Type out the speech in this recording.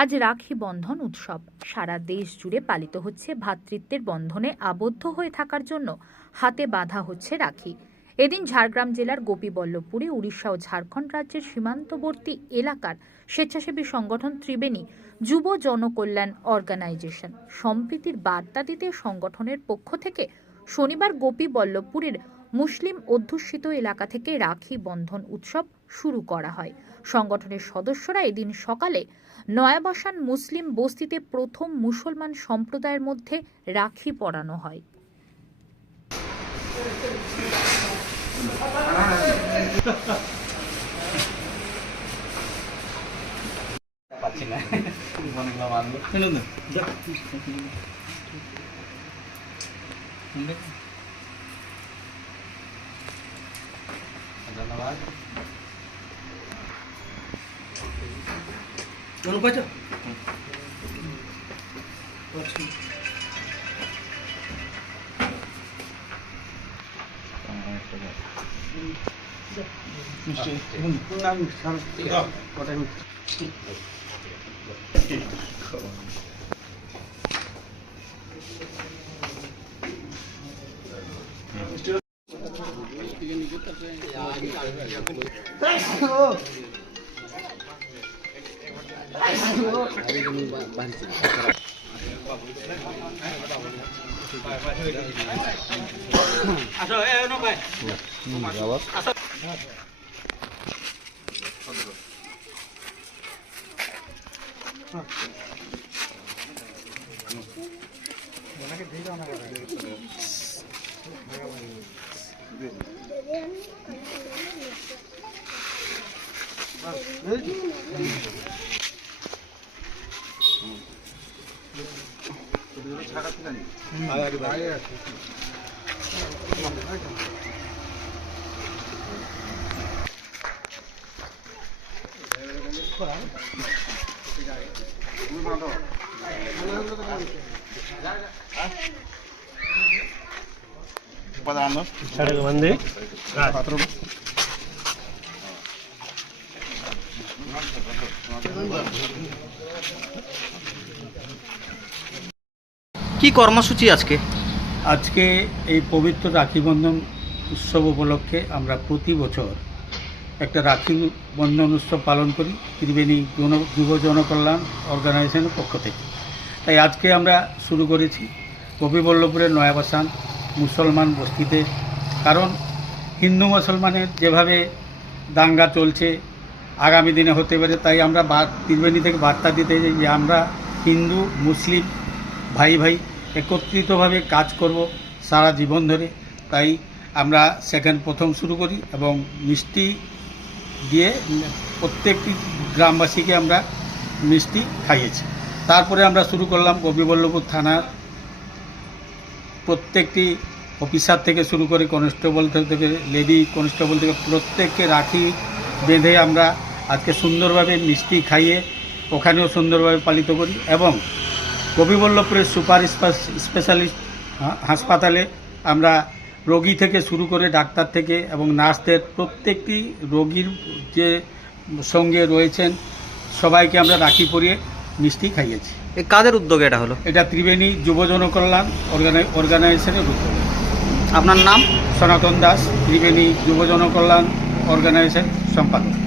আজ রাখি বন্ধন উৎসব সারা দেশ জুড়ে পালিত হচ্ছে। ভ্রাতৃত্বের বন্ধনে আবদ্ধ হয়ে থাকার জন্য হাতে বাঁধা হচ্ছে রাখি। এদিন ঝাড়গ্রাম জেলার গোপীবল্লভপুরে উড়িষ্যা ও ঝাড়খণ্ড রাজ্যের সীমান্তবর্তী এলাকার স্বেচ্ছাসেবী সংগঠন ত্রিবেণী যুব জনকল্যাণ অর্গানাইজেশন সম্প্রীতির বার্তা দিতে সংগঠনের পক্ষ থেকে শনিবার গোপীবল্লভপুরের মুসলিম অধ্যুষিত এলাকা থেকে রাখি বন্ধন উৎসব শুরু করা হয়। সংগঠনের সদস্যরা এদিন সকালে নয়াবসান মুসলিম বস্তিতে প্রথম মুসলমান সম্প্রদায়ের মধ্যে রাখি পরানো হয়। ধন্যবাদ। কি কর্মসূচি আজকে? আজকে এই পবিত্র রাখি বন্ধন উৎসব উপলক্ষে আমরা প্রতি বছর একটা রাখি বন্ধন উৎসব পালন করি ত্রিবেণী যুব জনকল্যাণ অর্গানাইজেশনের পক্ষ থেকে। তাই আজকে আমরা শুরু করেছি গোপীবল্লভপুরের নয়াবসান মুসলমান বস্তিতে। কারণ হিন্দু মুসলমানের যেভাবে দাঙ্গা চলছে আগামী দিনে হতে পারে, তাই আমরা ত্রিবেণী থেকে বার্তা দিতে চাই যে আমরা হিন্দু মুসলিম ভাই ভাই একত্রিতভাবে কাজ করব সারা জীবন ধরে। তাই আমরা প্রথম শুরু করি এবং মিষ্টি দিয়ে প্রত্যেকটি গ্রামবাসীকে আমরা মিষ্টি খাইয়েছি। তারপরে আমরা শুরু করলাম গোপীবল্লভপুর থানার প্রত্যেকটি অফিসার থেকে শুরু করে কনস্টেবল থেকে লেডি কনস্টেবল থেকে প্রত্যেককে রাখি বেঁধে আমরা আজকে সুন্দরভাবে মিষ্টি খাইয়ে ওখানেও সুন্দরভাবে পালিত করি। এবং গোপীবল্লভপুরের সুপার স্পেশালিস্ট হাসপাতালে আমরা রোগী থেকে শুরু করে ডাক্তার থেকে এবং নার্সদের প্রত্যেকটি রোগীর যে সঙ্গে রয়েছেন সবাইকে আমরা রাখি পরিয়ে মিষ্টি খাইয়েছি। কাদের উদ্যোগে এটা হলো? এটা ত্রিবেণী যুব জনকল্যাণ অর্গানাইজেশনের উদ্যোগে। আপনার নাম? সনাতন দাস, ত্রিবেণী যুব জনকল্যাণ অর্গানাইজেশন সম্পাদক।